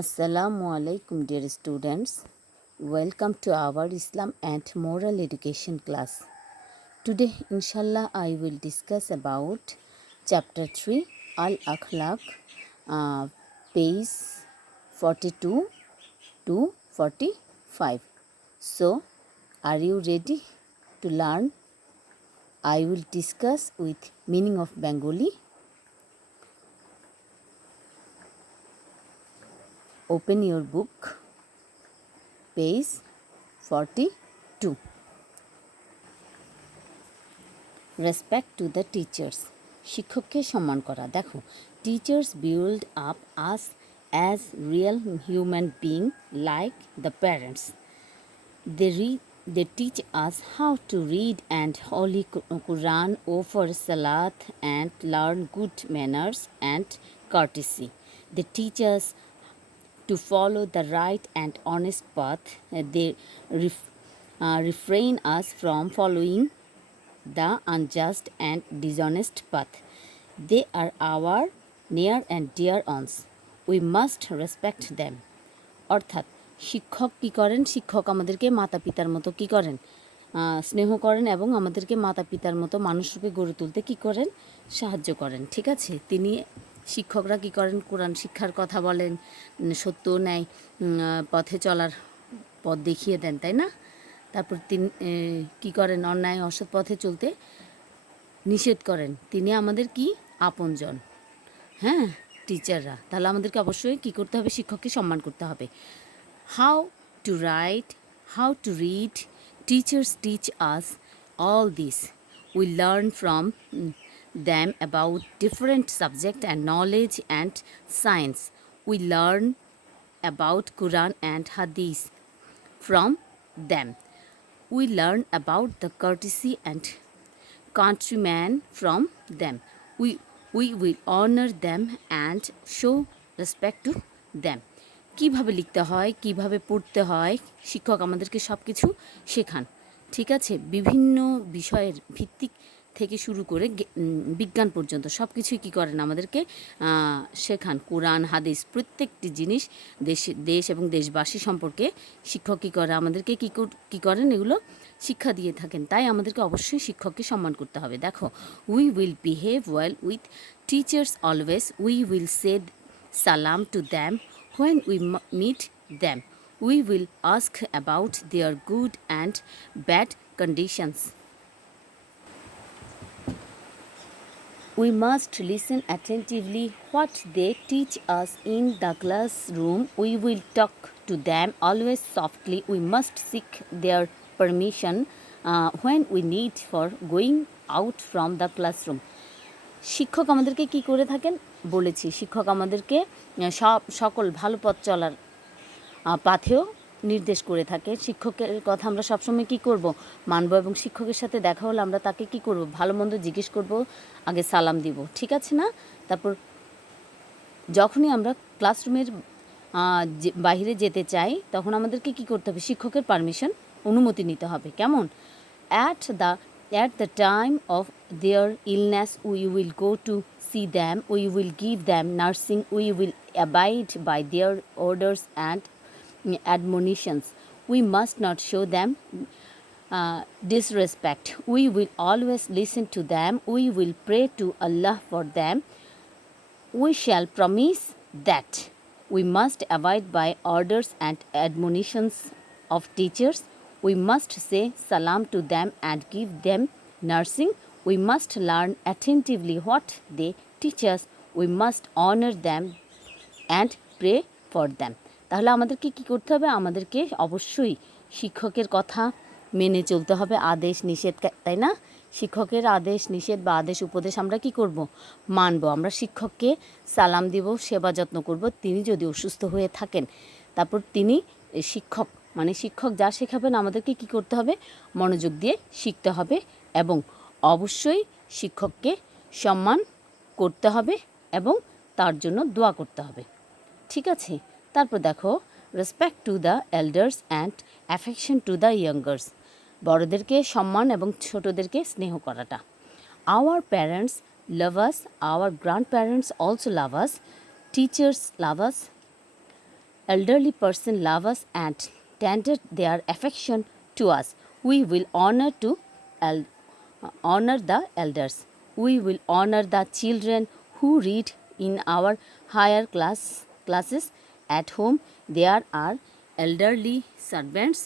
Assalamu alaikum, dear students. Welcome to our Islam and Moral Education class. Today, inshallah, I will discuss about chapter 3 Al Akhlaq, page 42 to 45. So, are you ready to learn? I will discuss with meaning of Bengali. Open your book, page 42. Respect to the teachers, শিক্ষককে সম্মান করা। দেখো, teachers build up us as real human being like the parents. They teach us how to read and Holy Quran, offer Salat, and learn good manners and courtesy. They teach us to follow the right and honest path. They refrain us from following the unjust and dishonest path. They are our near and dear ones. We must respect them. অর্থাৎ শিক্ষক কী করেন? শিক্ষক আমাদেরকে মাতা পিতার মতো কী করেন? স্নেহ করেন এবং আমাদেরকে মাতা পিতার মতো মানুষরূপে গড়ে তুলতে কী করেন? সাহায্য করেন। ঠিক আছে, তিনি শিক্ষকরা কী করেন? কোরআন শিক্ষার কথা বলেন, সত্য ন্যায় পথে চলার পথ দেখিয়ে দেন, তাই না? তারপর তিনি কী করেন? অন্যায় অসৎ পথে চলতে নিষেধ করেন। তিনি আমাদের কি আপনজন, হ্যাঁ, টিচাররা। তাহলে আমাদেরকে অবশ্যই কী করতে হবে? শিক্ষককে সম্মান করতে হবে। How to right, how to read, teachers teach us all this. We learn from them about different subject and knowledge and science. We learn about Quran and Hadith from them. We learn about the courtesy and countrymen from them. We will honor them and show respect to them. কিভাবে লিখতে হয়, কিভাবে পড়তে হয়, শিক্ষক আমাদেরকে সব কিছু শেখান। ঠিক আছে, বিভিন্ন বিষয়ের ভিত্তিক থেকে শুরু করে বিজ্ঞান পর্যন্ত সব কিছুই কী করেন? আমাদেরকে শেখান। কোরআন হাদিস প্রত্যেকটি জিনিস দেশ এবং দেশবাসী সম্পর্কে শিক্ষক কী করে? আমাদেরকে কী করেন? এগুলো শিক্ষা দিয়ে থাকেন। তাই আমাদেরকে অবশ্যই শিক্ষককে সম্মান করতে হবে। দেখো, we will behave well with teachers always. We will say সালাম to them when we meet them. We will ask about their good and bad conditions. We must listen attentively what they teach us in the classroom. We will talk to them always softly. We must seek their permission when we need for going out from the classroom. শিক্ষক আমাদেরকে কি করে থাকেন? বলেছি, শিক্ষক আমাদেরকে সকল ভালো পথ চলার পাথেও নির্দেশ করে থাকে। শিক্ষকের কথা আমরা সবসময় কী করব? মানব, এবং শিক্ষকের সাথে দেখা হলে আমরা তাকে কী করব? ভালো মন্দ জিজ্ঞেস করব, আগে সালাম দিব, ঠিক আছে না? তারপর যখনই আমরা ক্লাসরুমের বাইরে যেতে চাই তখন আমাদেরকে কী করতে হবে? শিক্ষকের পারমিশন, অনুমতি নিতে হবে। কেমন? At the time of their illness, we will go to see them. We will give them nursing. We will abide by their orders and admonitions. We must not show them disrespect. We will always listen to them. We will pray to Allah for them. We shall promise that we must abide by orders and admonitions of teachers. We must say salam to them and give them nursing. We must learn attentively what they teach us. We must honor them and pray for them. তাহলে আমাদেরকে কী করতে হবে? আমাদেরকে অবশ্যই শিক্ষকের কথা মেনে চলতে হবে, আদেশ নিষেধ, তাই না? শিক্ষকের আদেশ নিষেধ বা আদেশ উপদেশ আমরা কী করব? মানব। আমরা শিক্ষককে সালাম দিব, সেবা যত্ন করব। তিনি যদি অসুস্থ হয়ে থাকেন, তারপর তিনি শিক্ষক শিক্ষক যা শেখাবেন আমাদেরকে কী করতে হবে? মনোযোগ দিয়ে শিখতে হবে এবং অবশ্যই শিক্ষককে সম্মান করতে হবে এবং তার জন্য দোয়া করতে হবে। ঠিক আছে, তারপর দেখো, respect to the elders and affection to the youngers. বড়দেরকে সম্মান এবং ছোটদেরকে স্নেহ করাটা। Our parents love us, our grand parents also love us, teachers love us, elderly person love us and tender their affection to us, we will honor the elders. We will honor the children who read in our higher classes. At home there are elderly servants.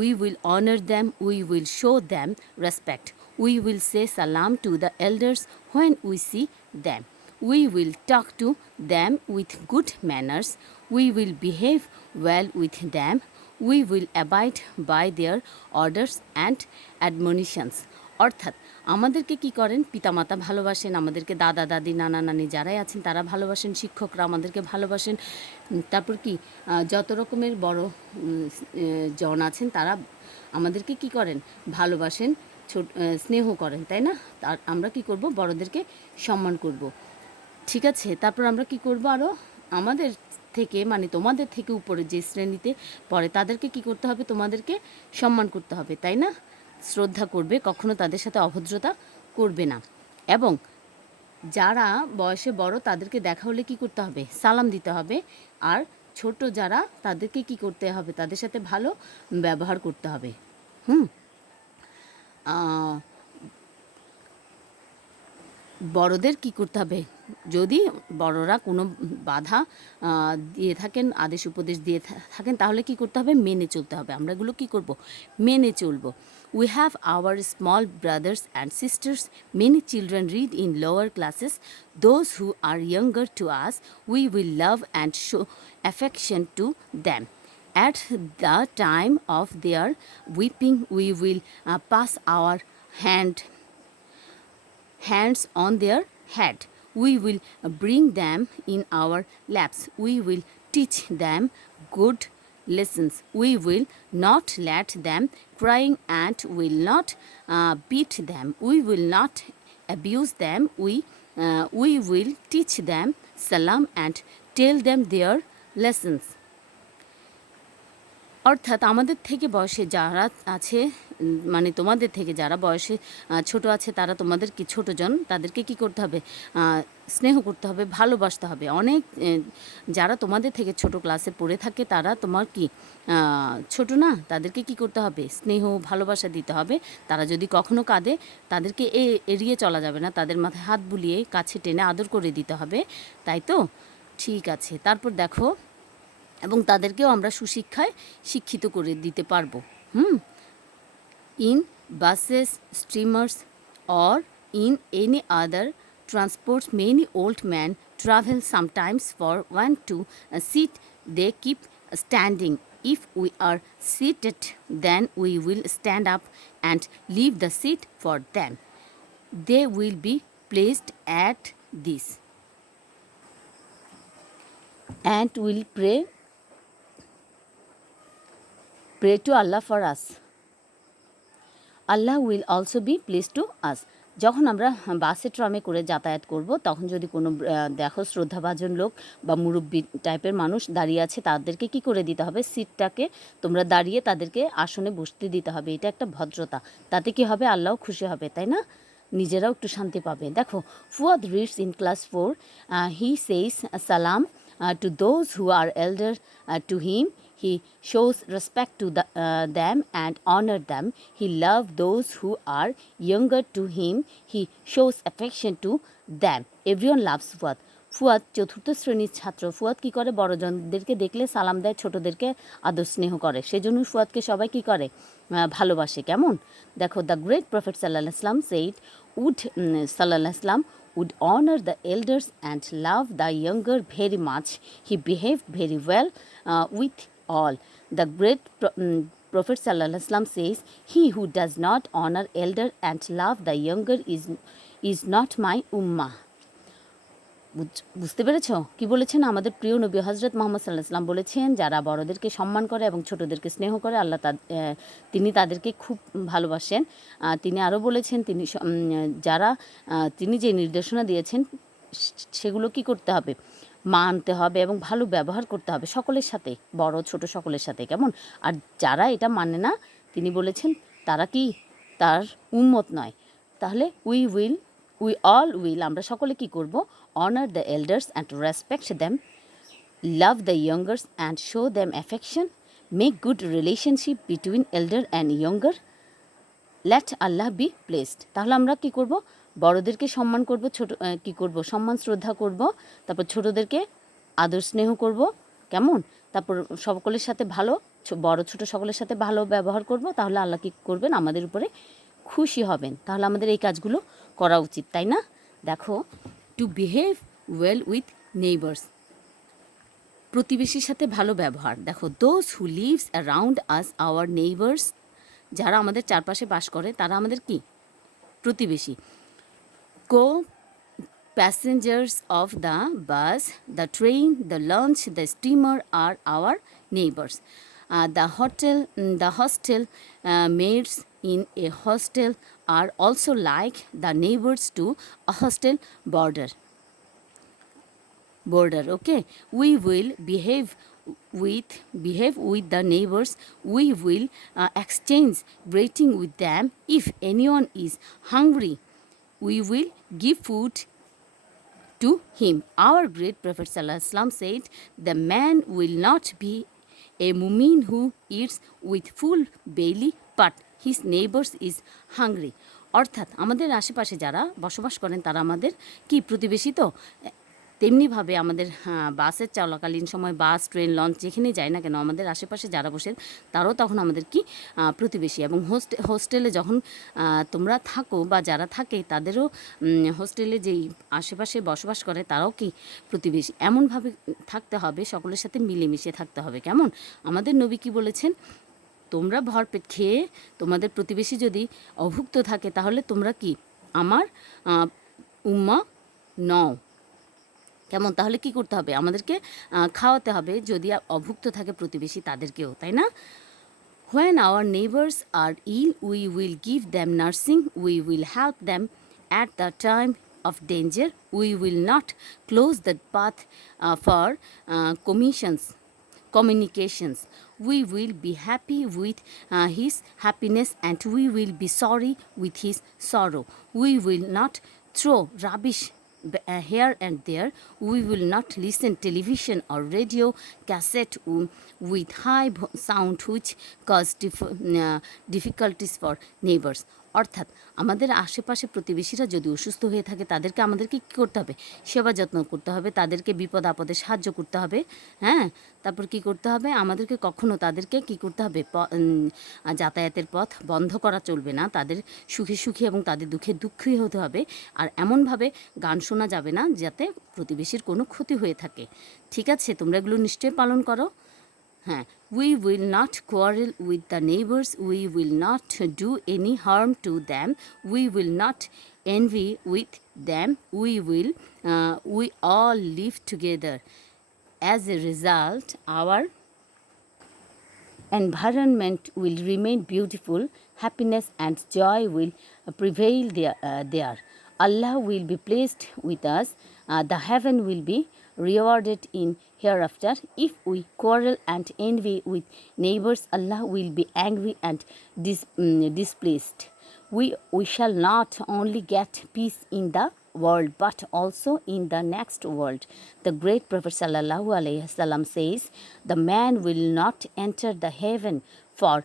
We will honor them. We will show them respect. We will say salam to the elders when we see them. We will talk to them with good manners. We will behave well with them. We will abide by their orders and admonitions. অর্থাৎ আমাদেরকে কি করেন, পিতামাতা ভালোবাসেন, আমাদেরকে দাদা দাদি নানা নানি যারাই আছেন তারা ভালোবাসেন, শিক্ষকরা আমাদেরকে ভালোবাসেন, তারপর কি যত রকমের বড় জন আছেন তারা আমাদেরকে কি করেন, ভালোবাসেন, স্নেহ করেন, তাই না? আর আমরা কি করব, বড়দেরকে সম্মান করব। ঠিক আছে, তারপর আমরা কি করব, আরও আমাদের থেকে মানে তোমাদের থেকে উপরে যে শ্রেণীতে পড়ে তাদেরকে কি করতে হবে, তোমাদেরকে সম্মান করতে হবে, তাই না? শ্রদ্ধা করবে, কখনো তাদের সাথে অভদ্রতা করবে না। এবং যারা বয়সে বড় তাদেরকে দেখা হলে কি করতে হবে, সালাম দিতে হবে। আর ছোট যারা তাদেরকে কি করতে হবে, তাদের সাথে ভালো ব্যবহার করতে হবে। বড়দের কি করতে হবে, যদি বড়রা কোনো বাধা দিয়ে থাকেন, আদেশ উপদেশ দিয়ে থাকেন, তাহলে কি করতে হবে, মেনে চলতে হবে। আমরা এগুলো কি করব, মেনে চলব। We have our small brothers and sisters. Many children read in lower classes. Those who are younger to us, we will love and show affection to them. At the time of their weeping, we will pass our hands on their head. We will bring them in our laps. We will teach them good lessons. We will not let them crying and will not beat them. We will not abuse them. We will teach them salam and tell them their lessons. অর্থাৎ আমাদের থেকে বয়সে যারা আছে, মানে তোমাদের থেকে যারা বয়সে ছোট আছে, তারা তোমাদের কি ছোটজন, তাদেরকে কি করতে হবে, স্নেহ করতে হবে, ভালোবাসতে হবে। অনেক যারা তোমাদের থেকে ছোট ক্লাসে পড়ে থাকে তারা তোমার কি ছোট না, তাদেরকে কি করতে হবে, স্নেহ ভালোবাসা দিতে হবে। তারা যদি কখনো কাঁদে তাদেরকে এড়িয়ে চলা যাবে না, তাদের মাথায় হাত বুলিয়ে কাছে টেনে আদর করে দিতে হবে, তাই তো? ঠিক আছে, তারপর দেখো, এবং তাদেরকেও আমরা সুশিক্ষায় শিক্ষিত করে দিতে পারবো। In buses, steamers or in any other transport, many old men travel sometimes for one to sit. They keep standing. If we are seated, then we will stand up and leave the seat for them. They will be placed at this and will pray to Allah for us. Allah will also be pleased to us. যখন আমরা বাসে ট্রামে করে যাতায়াত করব, তখন যদি কোনো দেখো শ্রদ্ধাভাজন লোক বা মুরব্বী টাইপের মানুষ দাঁড়িয়ে আছে, তাদেরকে কি করে দিতে হবে, সিটটাকে তোমরা দাঁড়িয়ে তাদেরকে আসনে বসতে দিতে হবে। এটা একটা ভদ্রতা, তাতে কি হবে, আল্লাহও খুশি হবে, তাই না? নিজেরাও একটু শান্তি পাবে। দেখো, Fuad reads in class 4. He says সালাম to those who are elder to him. He shows respect to them and honor them. He loves those who are younger to him. He shows affection to them. Everyone loves Fuad. Fuad চতুর্থ শ্রেণীর ছাত্র। ফুয়াদ কী করে, বড়জনদেরকে দেখলে সালাম দেয়, ছোটদেরকে আদর স্নেহ করে, সেজন্য ফুয়াদকে সবাই কী করে, ভালোবাসে। কেমন দেখো, দ্য গ্রেট প্রফেট সাল্লাল্লাহু আলাইহি ওয়াসাল্লাম said সাল্লাল্লাহু আলাইহি ওয়াসাল্লাম would honor the elders and love the younger very much. He behaved very well with all. The great Prophet sallallahu alaihi wasallam says, he who does not honor elder and love the younger is not my ummah. বুঝতে পেরেছ কি বলেছেন? আমাদের প্রিয় নবী হজরত মুহাম্মদ সাল্লাল্লাহু আলাইহি ওয়াসাল্লাম বলেছেন, যারা বড়দেরকে সম্মান করে এবং ছোটদেরকে স্নেহ করে, আল্লাহ তিনি তাদেরকে খুব ভালোবাসেন। তিনি আরও বলেছেন, তিনি যে নির্দেশনা দিয়েছেন সেগুলো কি করতে হবে, মানতে হবে এবং ভালো ব্যবহার করতে হবে সকলের সাথে, বড় ছোট সকলের সাথে। কেমন? আর যারা এটা মানে না, তিনি বলেছেন তারা কি তার উম্মত নয়। তাহলে উই অল উইল, আমরা সকলে কি করব, honor the elders and respect them. love the younger and show them affection, make good relationship between elder and younger, let Allah be pleased. তাহলে আমরা কি করব? বড়দেরকে সম্মান করব, ছোট কি করব? সম্মান শ্রদ্ধা করব, তারপর ছোটদেরকে আদর স্নেহ করব, কেমন? তারপর সকলের সাথে ভালো, বড় ছোট সকলের সাথে ভালো ব্যবহার করব, তাহলে আল্লাহ কী করবেন? আমাদের উপরে খুশি হবেন। তাহলে আমাদের এই কাজগুলো করা উচিত, তাই না? দেখো, to behave well with neighbours, প্রতিবেশীর সাথে ভালো ব্যবহার। দেখো, those who lives around us our neighbours, যারা আমাদের চারপাশে বাস করে তারা আমাদের কি? প্রতিবেশী। কো passengers of the bus, the train, the launch, the steamer are our neighbors. The hostel mates in a hostel are also like the neighbors to a hostel border. Okay, we will behave with the neighbors. We will exchange greeting with them. If anyone is hungry, we will give food to him. Our great Prophet ﷺ said, the man will not be a mu'min who eats with full belly, but his neighbors is hungry. অর্থাৎ আমাদের আশেপাশে যারা বসবাস করেন তারা আমাদের কি? প্রতিবেশী। তো তেমনিভাবে আমাদের বাসের চলাকালীন সময়, বাস, ট্রেন, লঞ্চ যেখানেই যায় না কেন, আমাদের আশেপাশে যারা বসে তারাও তখন আমাদের কি? প্রতিবেশী। এবং হোস্টেলে যখন তোমরা থাকো বা যারা থাকে তাদেরও হোস্টেলে যেই আশেপাশে বসবাস করে তারাও কি? প্রতিবেশী। এমনভাবে থাকতে হবে, সকলের সাথে মিলেমিশে থাকতে হবে, কেমন? আমাদের নবী কি বলেছেন? তোমরা ভরপেট খেয়ে তোমাদের প্রতিবেশী যদি অভুক্ত থাকে তাহলে তোমরা কি? আমার উম্মা নও, কেমন? তাহলে কি করতে হবে? আমাদেরকে খাওয়াতে হবে, যদি অভুক্ত থাকে প্রতিবেশী তাদেরকেও, তাই না? When our neighbors are ill, we will give them nursing. We will help them at the time of danger. We will not close the path for communications. We will be happy with his happiness and we will be sorry with his sorrow. We will not throw rubbish here and there. We will not listen television or radio cassette with high sound which cause difficulties for neighbors. অর্থাৎ আমাদের আশেপাশে প্রতিবেশীরা যদি অসুস্থ হয়ে থাকে তাদেরকে আমাদেরকে কী করতে হবে? সেবা যত্ন করতে হবে, তাদেরকে বিপদ আপদে সাহায্য করতে হবে। হ্যাঁ, তারপর কি করতে হবে? আমাদেরকে কখনো তাদেরকে কি করতে হবে? যাতায়াতের পথ বন্ধ করা চলবে না, তাদের সুখে সুখী এবং তাদের দুঃখে দুঃখী হতে হবে। আর এমনভাবে গান শোনা যাবে না যাতে প্রতিবেশীর কোনো ক্ষতি হয়ে থাকে। ঠিক আছে, তোমরা এগুলো নিশ্চয়ই পালন করো। হ্যাঁ, we will not quarrel with the neighbors. We will not do any harm to them. We will not envy with them. We all live together. As a result, our environment will remain beautiful. Happiness and joy will prevail there. Allah will be pleased with us. The heaven will be rewarded in hereafter. If we quarrel and envy with neighbors, Allah will be angry and displeased. We shall not only get peace in the world but also in the next world. The great Prophet sallallahu alaihi wasallam says, the man will not enter the heaven for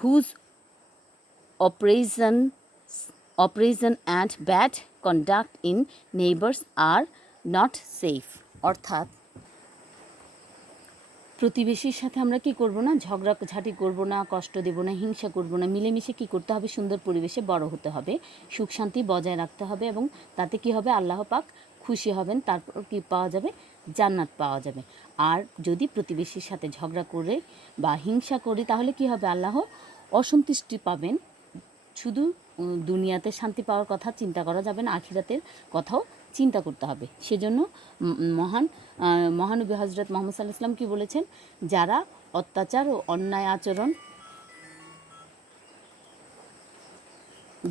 whose oppression and bad conduct in neighbors are not safe. অর্থাৎ প্রতিবেশীর সাথে আমরা কি করব না? ঝগড়াঝাটি করব না, কষ্ট দেব না, হিংসা করব না, মিলেমিশে কি করতে হবে? সুন্দর পরিবেশে বড় হতে হবে, সুখ শান্তি বজায় রাখতে হবে এবং তাতে কি হবে? আল্লাহ পাক খুশি হবেন, তারপর কি পাওয়া যাবে? জান্নাত পাওয়া যাবে। আর যদি প্রতিবেশীর সাথে ঝগড়া করে বা হিংসা করি তাহলে কি হবে? আল্লাহ অসন্তুষ্টি পাবেন। শুধু দুনিয়াতে শান্তি পাওয়ার কথা চিন্তা করা যাবে না, আখিরাতের কথাও চিন্তা করতে হবে। সেজন্য মহানবী হজরত মুহাম্মদ সাল্লাল্লাহু আলাইহি ওয়াসাল্লাম কি বলেছেন? যারা অত্যাচার ও অন্যায় আচরণ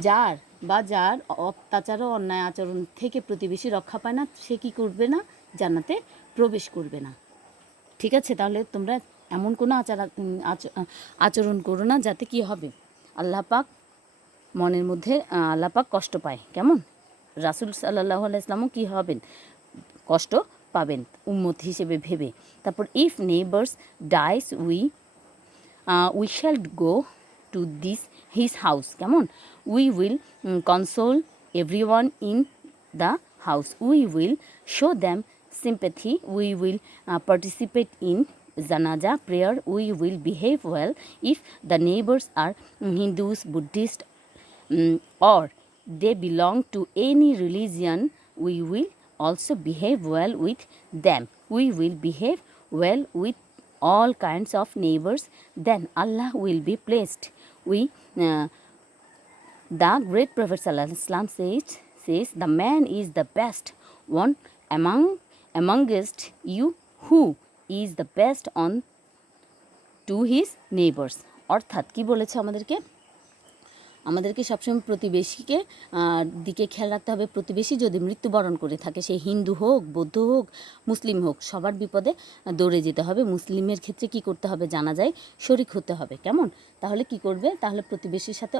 যার অত্যাচার ও অন্যায় আচরণ থেকে প্রতিবেশী রক্ষা পায় না, সে কি করবে না? জান্নাতে প্রবেশ করবে না। ঠিক আছে, তাহলে তোমরা এমন কোনো আচরণ করো না যাতে কি হবে? আল্লাহ পাক মনের মধ্যে আল্লাহ পাক কষ্ট পায়, কেমন? রাসূল সাল্লাল্লাহু আলাইহি ওয়াসাল্লামও কী হবেন? কষ্ট পাবেন উম্মত হিসেবে ভেবে। তারপর if neighbours dies we shall go to his house, কেমন, we will console everyone in the house, we will show them sympathy, we will participate in janaza prayer, we will behave well. If the neighbors are Hindus, Buddhists, or they belong to any religion, we will also behave well with them. We will behave well with all kinds of neighbors, then Allah will be pleased. The great Prophet ﷺ says, the man is the best one amongst you who is the best on to his neighbors. অর্থাৎ কি বলেছে আমাদেরকে সবসময় প্রতিবেশীকে দিকে খেয়াল রাখতে হবে। প্রতিবেশী যদি মৃত্যুবরণ করে থাকে, সে হিন্দু হোক, বৌদ্ধ হোক, মুসলিম হোক, সবার বিপদে দৌড়ে যেতে হবে। মুসলিমের ক্ষেত্রে কি করতে হবে, জানা যায় শরিক হতে হবে, কেমন। তাহলে কি করবে, তাহলে প্রতিবেশীর সাথে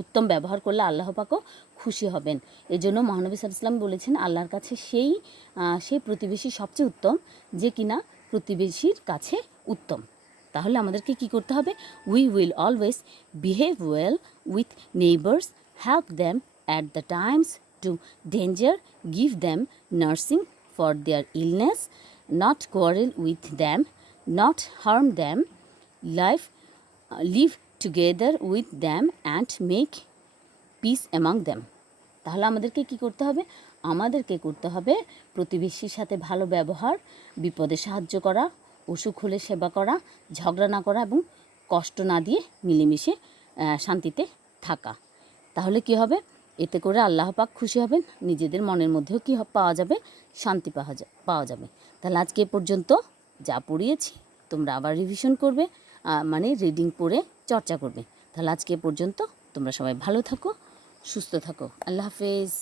উত্তম ব্যবহার করলে আল্লাহ পাকও খুশি হবেন। এজন্য মহানবী সাল্লাল্লাহু আলাইহি ওয়াসাল্লাম বলেছেন, আল্লাহর কাছে সেই প্রতিবেশী সবচেয়ে উত্তম যে কিনা প্রতিবেশীর কাছে উত্তম। তাহলে আমাদেরকে কি করতে হবে, we will always behave well with neighbours, help them at the times to danger, give them nursing for their illness, not quarrel with them, not harm them, live together with them and make peace among them. তাহলে আমাদেরকে কি করতে হবে, আমাদেরকে করতে হবে প্রতিবেশীর সাথে ভালো ব্যবহার, বিপদে সাহায্য করা, অসুখ হলে সেবা করা, ঝগড়া না করা এবং কষ্ট না দিয়ে মিলেমিশে শান্তিতে থাকা। তাহলে কি হবে, এতে করে আল্লাহ পাক খুশি হবেন, নিজেদের মনের মধ্যেও কি পাওয়া যাবে, শান্তি পাওয়া যাবে। তাহলে আজকে এ পর্যন্ত যা পড়িয়েছি তোমরা আবার রিভিশন করবে, মানে রিডিং পড়ে চর্চা করবে। তাহলে আজকে এ পর্যন্ত, তোমরা সবাই ভালো থাকো, সুস্থ থাকো, আল্লাহ হাফেজ।